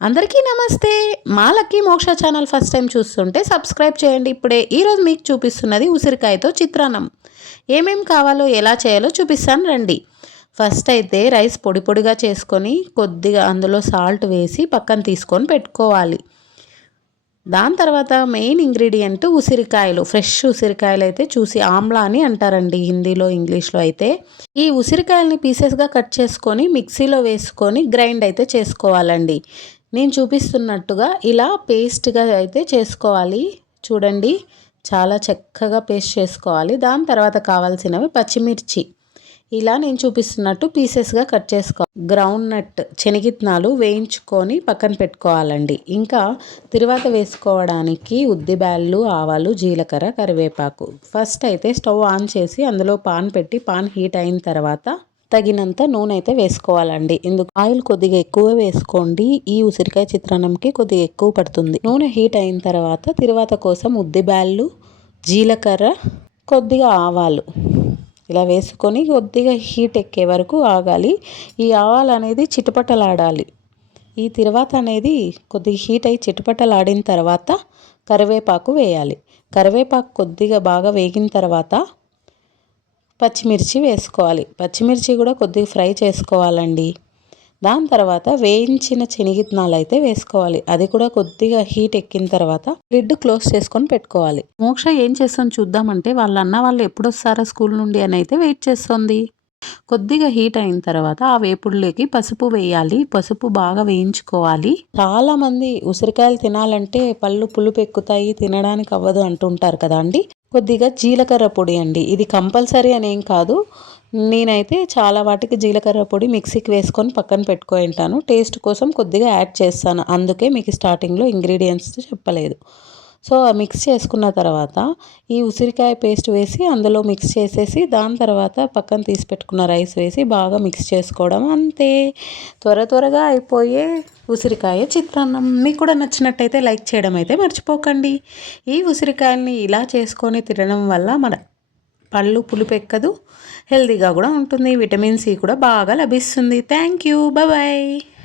అందరికీ నమస్తే. మా lucky Moksha channel first time చూస్తుంటే సబ్స్క్రైబ్ చేయండి. ఇప్పుడే ఈరోజు మీకు చూపిస్తున్నది ఉసిరికాయతో చిత్రాన్నం. ఏమేం కావాలో ఎలా చేయాలో చూపిస్తాను రండి. ఫస్ట్ అయితే రైస్ పొడి పొడిగా చేసుకొని కొద్దిగా అందులో సాల్ట్ వేసి పక్కన తీసుకొని పెట్టుకోవాలి. దాని తర్వాత మెయిన్ ఇంగ్రీడియంట్ ఉసిరికాయలు. ఫ్రెష్ ఉసిరికాయలు అయితే చూసి ఆమ్లా అని అంటారండి హిందీలో ఇంగ్లీష్లో అయితే. ఈ ఉసిరికాయలని పీసెస్గా కట్ చేసుకొని మిక్సీలో వేసుకొని గ్రైండ్ అయితే చేసుకోవాలండి. నేను చూపిస్తున్నట్టుగా ఇలా పేస్ట్గా అయితే చేసుకోవాలి. చూడండి చాలా చక్కగా పేస్ట్ చేసుకోవాలి. దాని తర్వాత కావాల్సినవి పచ్చిమిర్చి. ఇలా నేను చూపిస్తున్నట్టు పీసెస్గా కట్ చేసుకో గ్రౌండ్ నట్ శనగిత్నాలు వేయించుకొని పక్కన పెట్టుకోవాలండి. ఇంకా తిరువాత వేసుకోవడానికి ఉద్దిబ్యాళ్ళు ఆవాలు జీలకర్ర కరివేపాకు. ఫస్ట్ అయితే స్టవ్ ఆన్ చేసి అందులో పాన్ పెట్టి పాన్ హీట్ అయిన తర్వాత తగినంత నూనె అయితే వేసుకోవాలండి. ఇందుకు ఆయిల్ కొద్దిగా ఎక్కువ వేసుకోండి. ఈ ఉసిరికాయ చిత్రాన్నంకి కొద్దిగా ఎక్కువ పడుతుంది. నూనె హీట్ అయిన తర్వాత తిరువాత కోసం ఉద్దిబ్యాళ్ళు జీలకర్ర కొద్దిగా ఆవాలు. ఇలా వేసుకొని కొద్దిగా హీట్ ఎక్కే వరకు ఆగాలి. ఈ ఆవాలు అనేది చిటపటలాడాలి. ఈ తిరువాత అనేది కొద్దిగా హీట్ అయి చిటపటలాడిన తర్వాత కరివేపాకు వేయాలి. కరివేపాకు కొద్దిగా బాగా వేగిన తర్వాత పచ్చిమిర్చి వేసుకోవాలి. పచ్చిమిర్చి కూడా కొద్దిగా ఫ్రై చేసుకోవాలండి. దాని తర్వాత వేయించిన శనగిత్నాలు అయితే వేసుకోవాలి. అది కూడా కొద్దిగా హీట్ ఎక్కిన తర్వాత లిడ్ క్లోజ్ చేసుకొని పెట్టుకోవాలి. మోక్ష ఏం చేస్తాం చూద్దామంటే వాళ్ళ అన్న వాళ్ళు ఎప్పుడు వస్తారా స్కూల్ నుండి అని అయితే వెయిట్ చేస్తుంది. కొద్దిగా హీట్ అయిన తర్వాత ఆ వేపుడులోకి పసుపు వేయాలి. పసుపు బాగా వేయించుకోవాలి. చాలా మంది ఉసిరికాయలు తినాలంటే పళ్ళు పులుపు ఎక్కుతాయి తినడానికి అవ్వదు అంటుంటారు కదా అండి కొద్దిగా జీలకర్ర పొడి అండి. ఇది కంపల్సరీ అని ఏం కాదు. నేనైతే చాలా వాటికి జీలకర్ర పొడి మిక్సీకి వేసుకొని పక్కన పెట్టుకుంటాను టేస్ట్ కోసం కొద్దిగా యాడ్ చేస్తాను. అందుకే మీకు స్టార్టింగ్లో ఇంగ్రీడియంట్స్ చెప్పలేదు. సో మిక్స్ చేసుకున్న తర్వాత ఈ ఉసిరికాయ పేస్ట్ వేసి అందులో మిక్స్ చేసేసి దాని తర్వాత పక్కన తీసి పెట్టుకున్న రైస్ వేసి బాగా మిక్స్ చేసుకోవడం అంతే. త్వర త్వరగా అయిపోయే ఉసిరికాయ చిత్రాన్నం. మీకు కూడా నచ్చినట్టయితే లైక్ చేయడం అయితే మర్చిపోకండి. ఈ ఉసిరికాయల్ని ఇలా చేసుకొని తినడం వల్ల మన పళ్ళు పులుపెక్కదు హెల్తీగా కూడా ఉంటుంది విటమిన్ సి కూడా బాగా లభిస్తుంది. Thank you. బాయ్.